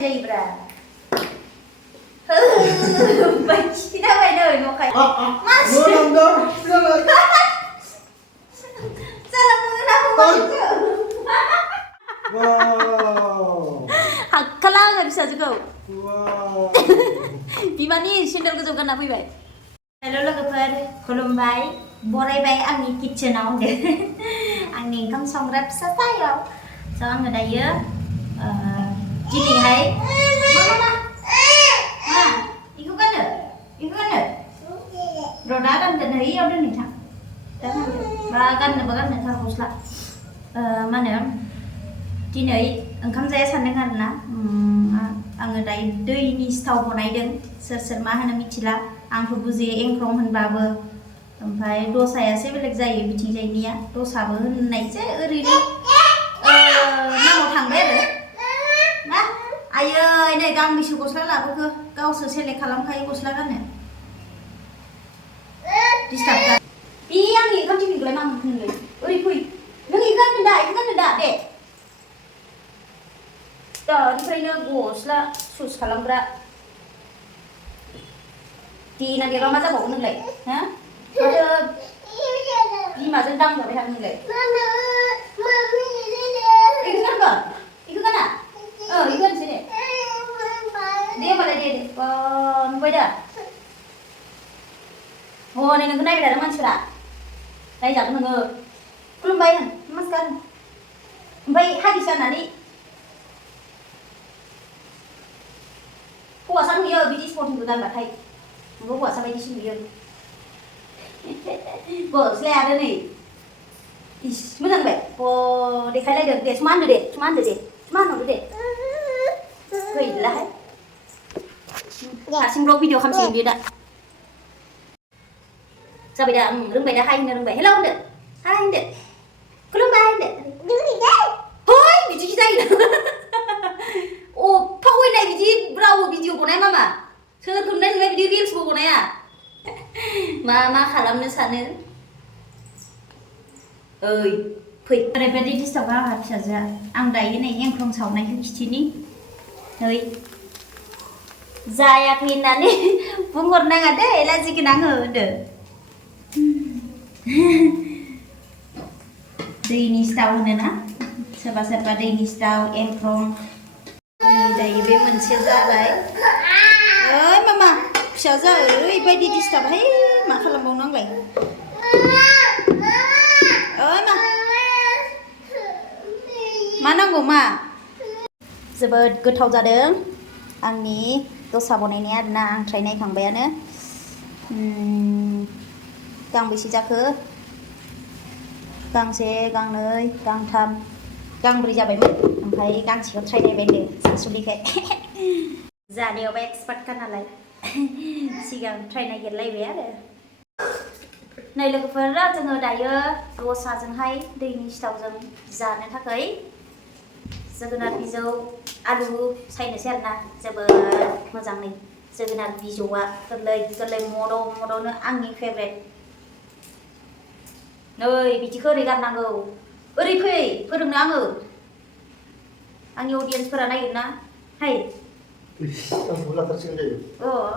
Libra. Benci dah main oi mau kayak. Mas. Belum. Salah mengenal aku. Wow. Kalah nggak bisa juga. Wow. Bimani sendal kejogan apa ibai? Halo logoफोर खुलुमबाय बरायबाय आंनि किचेनाव आंनि ओंखाम संग्रा फिसा सायाव स' आङो दायो दिनैहाय मा इखौ गानो र' दा गानगोन ओइयाव दोनै थां दा गानगोन बा गाननोबा गाननो गस्ला मा होनो दिनै ओंखाम जाया सानदों आरोना आङो दायो दैनि सिथाव बनायदों सोर मा होनो मिथिला आंथ' बुजियो एंख्रं होनबाबो ओमफ्राय दसायासो बेलेग जायो बिथिंजायनिया दसाबो होननायसो ओरैनो नामाव थांबाय आरो मा आयै नै गांबेसे गस्ला लाबोखो गावसो सेलेक्ट खालामखायो गस्ला गाननो डिस्टार्ब बे आंनि ओंखाम टिफिनखौलाय मा मोनखो नोंलाय ओरै फै नों इखौ गाननो दा दे दानिफ्रायनो गस्ला सुस खालामग्रा देना देबा मा जाबावो नोंलाय हा माथो बिमाजों दांहरबाय थागोन नोंलाय इखौ गाना इखौ गानसै दे होमबालाय दे नुबाय दा हनै नोंखौ नायबाय थादों मानसिफोरा नायजागोन नोङो खुलुमबाय होन नमस्कार ओमफ्राय हागिस जानानै हौवासा नुयो बिदि स्पर्टिंखौ गानबाथाय ओमफ्राय हौवासा बायदिसो नुयो गस्लाया आरो नै इस मोजां नुबाय देखायलायदों दे समा होनदो दे गैलाहाय हारसिं ब्लग भिडिअ खालामसिगोन बियो दा जाबाय दा रोंबाय दा हाय होनो रोंबाय हेलौ होनदो हाय होनदो खुलुमबाय होनदो है बिदिखि जायो अफा अयनाय बिदि रावबो भिडिअ बनाया मामा सोरखौ नुनाय नोंलाय बिदि रिल्सबो बनाया मा खालामनो सानो ओइ फै ओरैबायदि डिस्टार्ब आंहा फिसाजोआ आं दायो नै एंख्रं सावनायखौ खिथिनि नै जायाखै होननानै बुंहरनाङा दे लाजिगोन आङो होनदो दैनि सिथाव होनोना सोरबा दैनि सिथाव एंख्रं दायो बे मोनसे जाबाय ओइ मामा फिसाजोआ ओरैबायदि डिस्टार्ब हाय मा खालामबावनो आंलाय ओइ मा नांगौ मा जोबोद गोथाव जादों आंनि दसा बनायनाया आरोना आं ट्राइ नायखांबायानो गांबेसे जाखो गांसे गांनै गांथाम गांब्रै जाबायमोन ओमफ्राय गांसेखौ ट्राइ नायबाय होनदों सानसुलिखाय जानायावबा एक्सपार्टखा नालाय सिगां ट्राइ नायगिरलायबाय आरो नै लोगोफोर जोङो दायो दसाजोंहाय दैनि सिथावजों जानो थाखाय जोगोनार बिजौ आलु सायनोसै आरोना जोबोद मोजां नै जोगोनार बिजौआ गोरलै मदनो आंनि फेभरेट नै बिदिखौ ओरै गारनांगौ ओरै फै फोरोंनो आङो आंनि अडियेन्सफोरा नायगोन ना हाय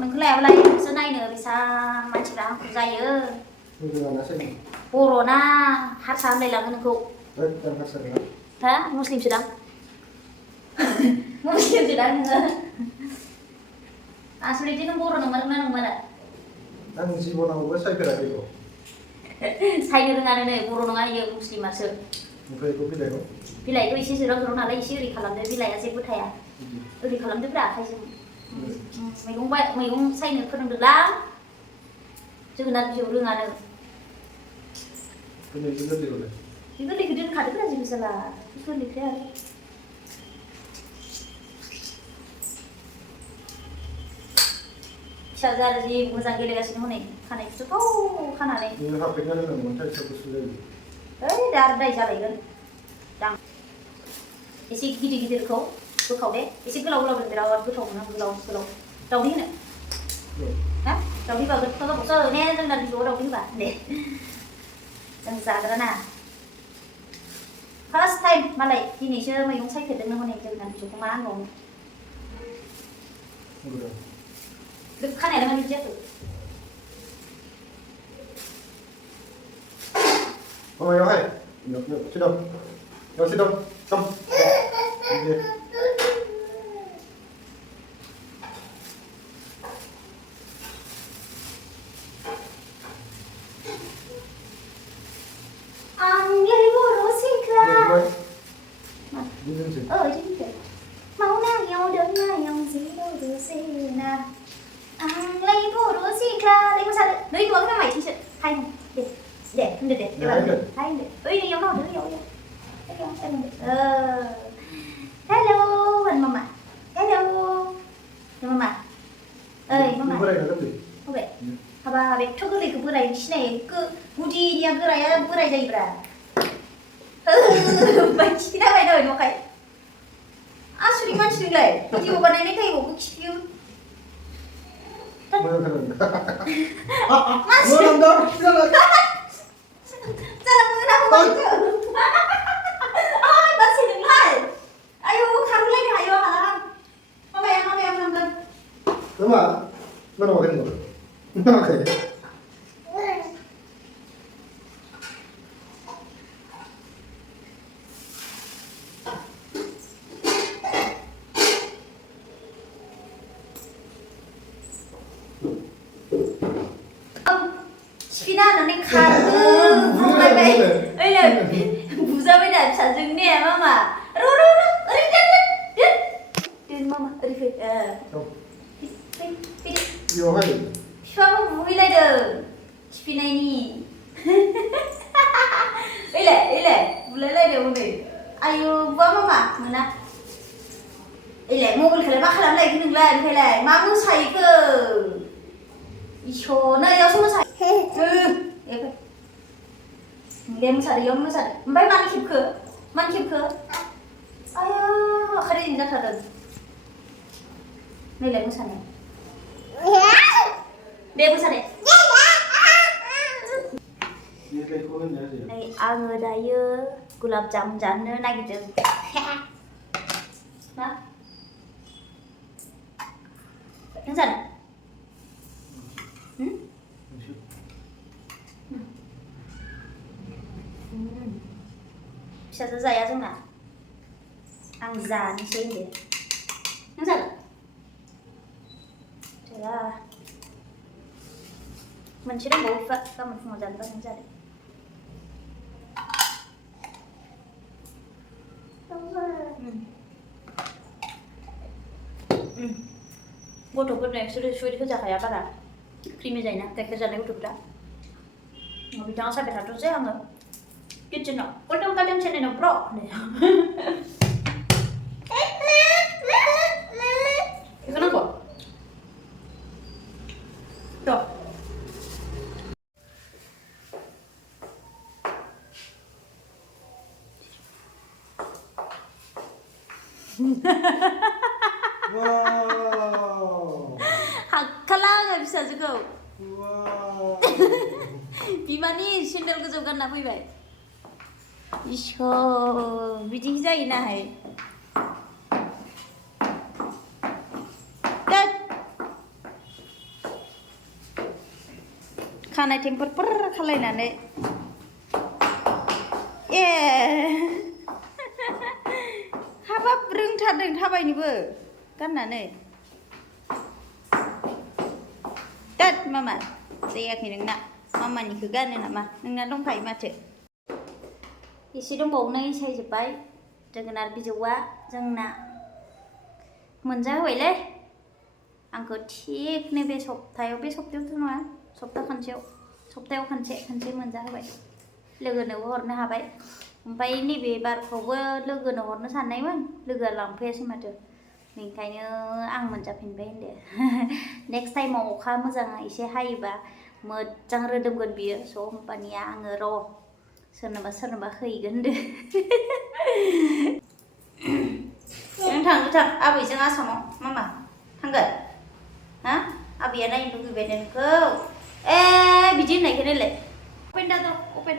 नोंखौ लायाबालाय नोंसो नायनो बेसां मानसिफ्रा आंखौ जायो बर'ना हारसा होनलायलाङो नोंखौ हा मुस्लिमसो दां नोङो आसलथे नों बर' नंमारगोना नंमारा आं जिबनावबो सायफेराखै सायनो रोङानो नै बर' नङा इयो मुस्लिमासो ओमफ्राय बेखौ बिलाइखौ एसे जोराव नालाय एसे ओरै खालामदो बिलाइआ जेबो थाया ओरै खालामदोब्रा आखाइजों मैगं सायनो फोरोंदोलां जोगोनार बिजौ रोङानो बे गोरलैखौ दोनखादोब्रा जेबो जाला बे गोरलैखाय आरो फिसाजो आरो जि मोजां गेलेगासिनो हनै खानायखौथ' थाव खानानै ओइ दा आरो दाय जालायगोन दां एसे गिदिरखौ बोखावदे एसे गोलाव बिराद गोथाव मोनो गोलाव दावदै होनो हा दावदै होबा गोथाव जाबावसो ने जोगोनार बिजौआव दावदै होबा दे जों जाग्राना फार्स्ट टाइम मालाय दिनैसो मैगं सायफेरदोंनो हनै जोगोनार बिजौखौ मा होनबावनो Udah. Dekat ya dengan dia tuh. Mama yuk, hai. Yuk, sit down. Yuk, sit down. Come. Ini. Angni Boro sikla. Ini sih. Jadi mwnayao nongmara gì đâu được gì nè lấy Boro sikla lấy sao đấy lấy một cái mày thì hay không để hay để ơi đi giống đâu được giống hello anh mama hello mama ơi mama Ini berai kan sih? 그래 봐봐 왜 초콜릿 그 브라이 치네 그 우디냐 그라야 브라이 자이브라 마치나 봐야 돼 이거 가이 아 술이 마치는래 어디 오가 내내 타이고 혹시 Mana kan? Mana dah? Jalan. 짜라 뭐라고 말이죠 아 마치는래 아유 가루래 가요 하나 마마야 Mama, mana makan ini? Mana makan? 스피나는 가르 뭐라래 ấy 부자 bên sản dựng nè mama roru ở đi mama ở đi về Yuk, hai. 피파가 무일라이드 스피나이니 이래 무일라이드 오늘 아유 뭐 mama 뭐나 이래 모bil kalian mak kalam lagi nunglan kalian mamu say ke iso na yaw sama say dia musada yaw musada mbay man kip ke ayo kali ini dah tadan ni le musane dia musane Ini kayak kau ni aja. này ang ở đây gulab jamun jan nữa này gitu đó Đứng dần Bisa selesai ya Dung nào ăn già như thế vậy Đứng dần Thế là mình chỉ đang bố phận và mình không dần đứng dần गथ'फोरनो सुरि होजाखाया बारा creamy जायोना गाइखेर जानाय गथ'फोरा बिथाङा साबाय थाथ'सै आङो किटचेनाव वेलकाम गार्डेन चेनेलाव ब्र' बेखौ नांगौ थ' Wow. हाखाला फिसाजोखौ Wow. बिमानि सेन्देल गोजौ गानना फैबाय इसो बिदि जायोनाहाय खानाय टेम्पोरफोर खालायनानै ए हाबाब रोंथारदों थाबायनोबो गाननानै दाद मामा जायाखै नोंना मामानिखौ गानो नामा नोंना दंखायो माथो एसे दंबावो सायजोब्बाय जोगोनार बिजौआ जोंना मोनजाहोबायलै आंखौ थिगनो बे सप्तायावथ' नङा सप्तायाव खनसे मोनजाहोबाय लोगोनोबो हरनो हाबाय ओमफ्राय नैबे बारखौबो लोगोनो हरनो साननायमोन लोगोआ लांफैयासै माथो बेनिखायनो आं मोनजाफिनबाय होनदो नेक्स्ट टाइमाव अखा मोजां एसे हायोबा मोजां रोदोमगोन बियो स' होमबानिया आङो र' सोरनोबा हैगोन होनदो नों थां आबैजों आसामाव मामा थांगोन हा आबैया नायनो लुगैबाय नोंखौ ए बिदि होननायखौ नायलाय अपेन दा अपेन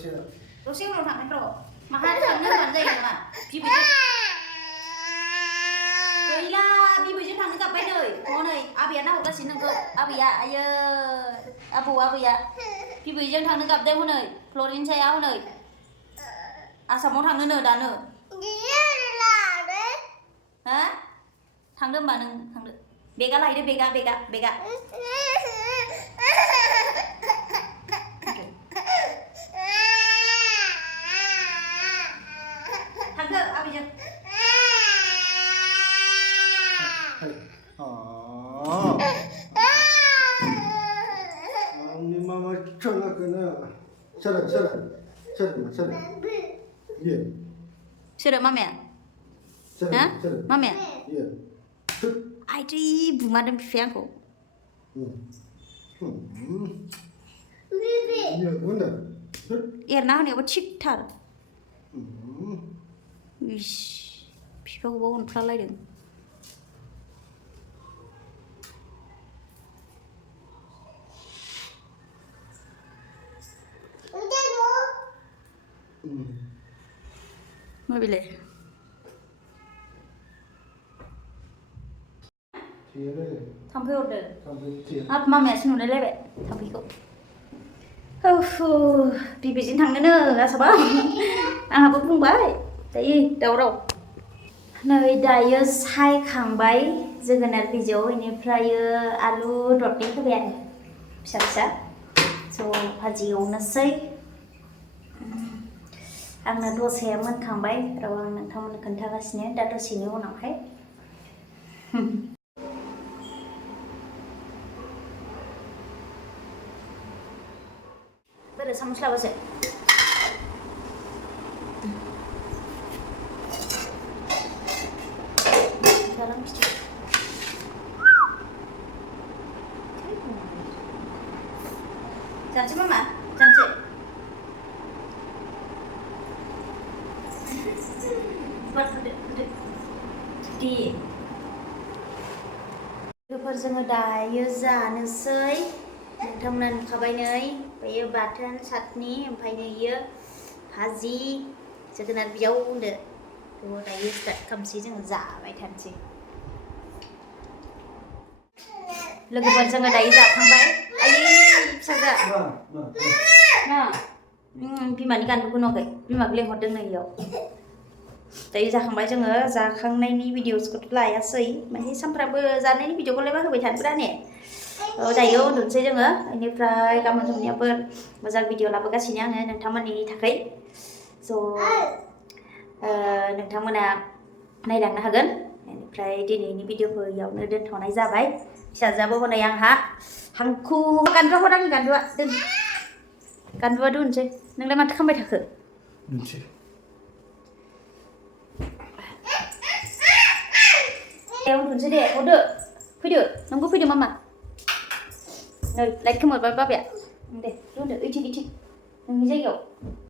दसे उनाव थांनाय र' माहा थांनो होनबानो जायो नामा बिबैजों गैला बिबैजों थांनो गाबबाय नै हनै आबैया नाहरगासिनो नोंखौ आबैया आयो आबैया बिबैजों थांनो गाबदों हनै फ्लरिन साया हनै आसामाव थांनोनो दानो हा थांदो होमबा नों थांदो बेगा लायदो बेगा थांदो आबैजों आंनि मामा फिसालाखौनो सोर मामाया ha मामाया आइदै बुमादों बिफाया आंखौ एरना होनायावबो थिगथार इस बिफाखौबो अनफ्लालायदों माबेलाय थाम्फै हरदो हाब मामायासो नुलायलायबाय थाम्फैखौ बिबैजों थांनोनो आसामाव आंहाबो बुंबाय दायो दावराव नै दायो सायखांबाय जोगोनार बिजौ बेनिफ्राय आलु दरनै होबाय आरो फिसा ज' भाजि एवनोसै आंना दसाया मोनखांबाय र' आं नोंथांमोननो खोन्थागासिनो दा दसेनि उनावहाय बोरो सामस लाबोसो जानोसै मामा जानोसै दे लोगोफोर जोङो दायो जानोसै नोंथांमोना नुखाबाय नै ओमफ्रायो बाथोन चाटनि ओमफ्राय नैयो भाजि जोगोनार बिजौ होनदो थ' दायो स्टार्ट खालामसै जोङो जाबाय थानोसै लोगोफोर जोङो दायो जाखांबाय आयै फिसाजो मा बिमानि गानबोखौ नुवाखै बिमाखौ लेंहरदों नै इयाव दायो जाखांबाय जोङो जाखांनायनि भिडिअसखौथ' लायासै माने सानफ्रामबो जानायनि भिडिअखौलाय मा होबाय थानोब्रा ने दायो उन्दुनोसै जोङो बेनिफ्राय गाबोन समनियाफोर मोजां भिडिअ लाबोगासिनो आङो नोंथांमोननि थाखाय स' नोंथांमोना नायलांनो हागोन बेनिफ्राय दिनैनि भिडिअखौ इयावनो दोनथ'नाय जाबाय फिसाजोआबो हनै आंहा हांखु गान्दुआ हर आंनि गान्दुआ दोन गान्दुआ दोनसै नोंलाय माथो खालामबाय थाखो दोनसै उन्दुनोसै दे हरदो फैदो नोंबो फैदो मामा नै लाइट खोमोरबाय बाबाया दे उन्दो ओइथिं नोंनि जायगायाव